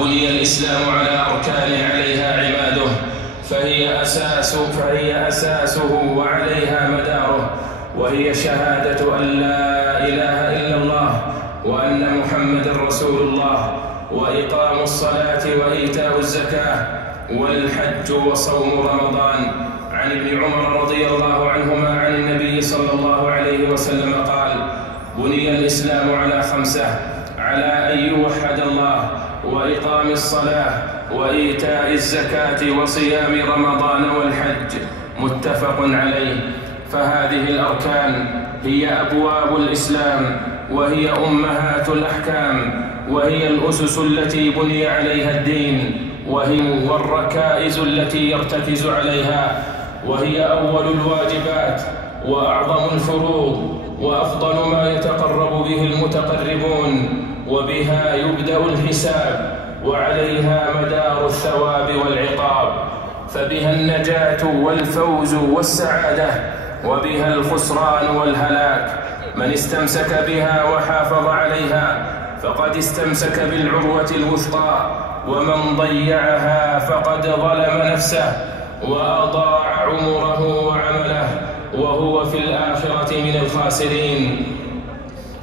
بني الإسلام على أركان عليها عماده، فهي أساسه وعليها مداره، وهي شهادة أن لا إله إلا الله وأن محمد رسول الله، وإقام الصلاة وإيتاء الزكاة والحج وصوم رمضان. عن ابن عمر رضي الله عنهما عن النبي صلى الله عليه وسلم قال: بني الإسلام على 5: على أن يوحد الله، وإقام الصلاة، وإيتاء الزكاة، وصيام رمضان، والحج. متفق عليه. فهذه الأركان هي أبواب الإسلام، وهي أمهات الأحكام، وهي الأسس التي بني عليها الدين، وهي والركائز التي يرتكز عليها، وهي أول الواجبات وأعظم الفروض وأفضل ما يتقرب به المتقربون، وبها يبدأ الحساب، وعليها مدار الثواب والعقاب، فبها النجاة والفوز والسعادة، وبها الخسران والهلاك. من استمسك بها وحافظ عليها فقد استمسك بالعروة الوثقى، ومن ضيعها فقد ظلم نفسه وأضاع عمره وعمله، وهو في الآخرة من الخاسرين.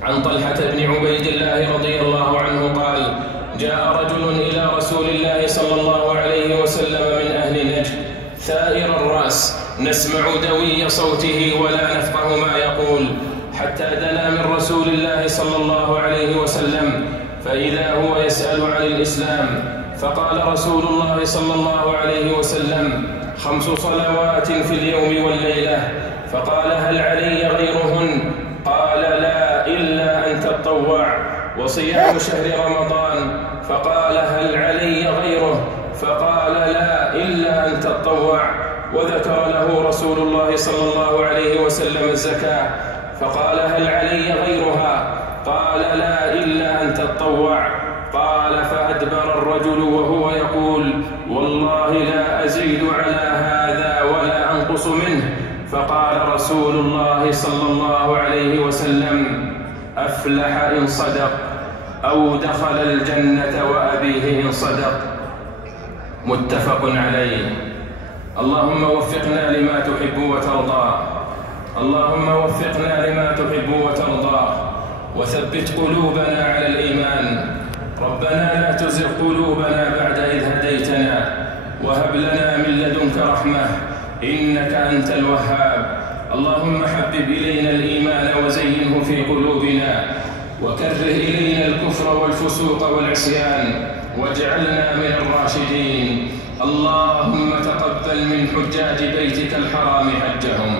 عن طلحة بن عبيد الله رضي الله عنه قال: جاء رجل إلى رسول الله صلى الله عليه وسلم من أهل نجد ثائر الرأس، نسمع دوي صوته ولا نفقه ما يقول، حتى دنا من رسول الله صلى الله عليه وسلم، فإذا هو يسأل عن الإسلام. فقال رسول الله صلى الله عليه وسلم: 5 صلوات في اليوم والليلة. فقال: هل علي غيرهن؟ قال: لا، إلا أن تطوع. وصيام شهر رمضان. فقال: هل علي غيره؟ فقال: لا، إلا أن تطوع. وذكر له رسول الله صلى الله عليه وسلم الزكاة، فقال: هل علي غيرها؟ قال: لا، إلا أن تطوع. قال: فأدبر الرجل وهو يقول: والله لا أزيد على هذا ولا أنقص منه. فقال رسول الله صلى الله عليه وسلم: أفلح إن صدق، أو دخل الجنة وأبيه إن صدق. متفق عليه. اللهم وفقنا لما تحب وترضى، اللهم وفقنا لما تحب وترضى، وثبت قلوبنا على الإيمان. ربنا لا تزغ قلوبنا بعد إذ هديتنا، وهب لنا من لدنك رحمة، إنك أنت الوهاب. اللهم حبب إلينا الإيمان وزينه في قلوبنا، وكره إلينا الكفر والفسوق والعصيان، واجعلنا من الراشدين. اللهم تقبل من حجاج بيتك الحرام حجهم،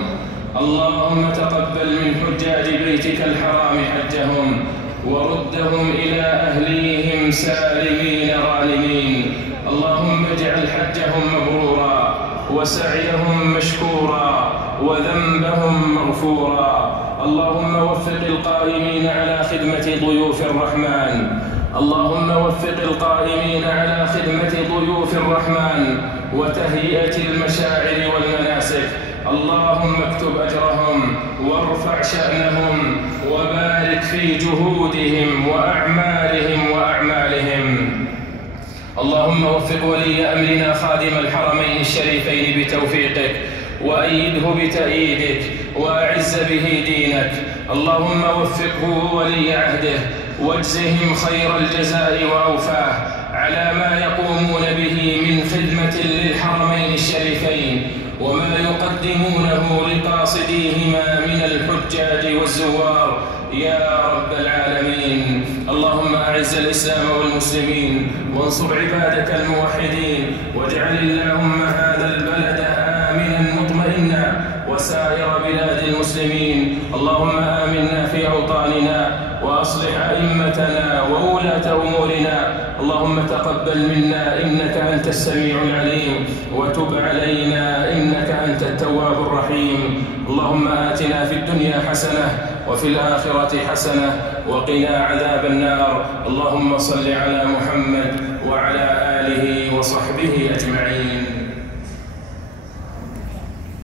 اللهم تقبل من حجاج بيتك الحرام حجهم، وردهم إلى أهليهم سالمين غانمين. اللهم اجعل حجهم مبرورا، وسعيهم مشكورا، وذنبهم مغفورا. اللهم وفق القائمين على خدمة ضيوف الرحمن، اللهم وفق القائمين على خدمة ضيوف الرحمن وتهيئة المشاعر والمناسك. اللهم اكتب أجرهم وارفع شأنهم، وبارك في جهودهم وأعمالهم. اللهم وفق ولي أمرنا خادم الحرمين الشريفين بتوفيقك، وأيده بتأييدك، وأعز به دينك. اللهم وفقه ولي عهده، واجزهم خير الجزاء وأوفاه على ما يقومون به من خدمة للحرمين الشريفين، وما يقدمونه لقاصديهما من الحجاج والزوار يا رب العالمين. اللهم أعز الإسلام والمسلمين، وانصر عبادك الموحدين، واجعل اللهم هذا البلد آمنا مطمئنا، وسائر بلاد المسلمين. اللهم آمنا في أوطاننا، وأصلح أئمتنا وولاة أمورنا. اللهم تقبل منا إنك أنت السميع العليم، وتب علينا إنك أنت التواب الرحيم. اللهم آتنا في الدنيا حسنة، وفي الآخرة حسنة، وقنا عذاب النار. اللهم صل على محمد وعلى آله وصحبه أجمعين.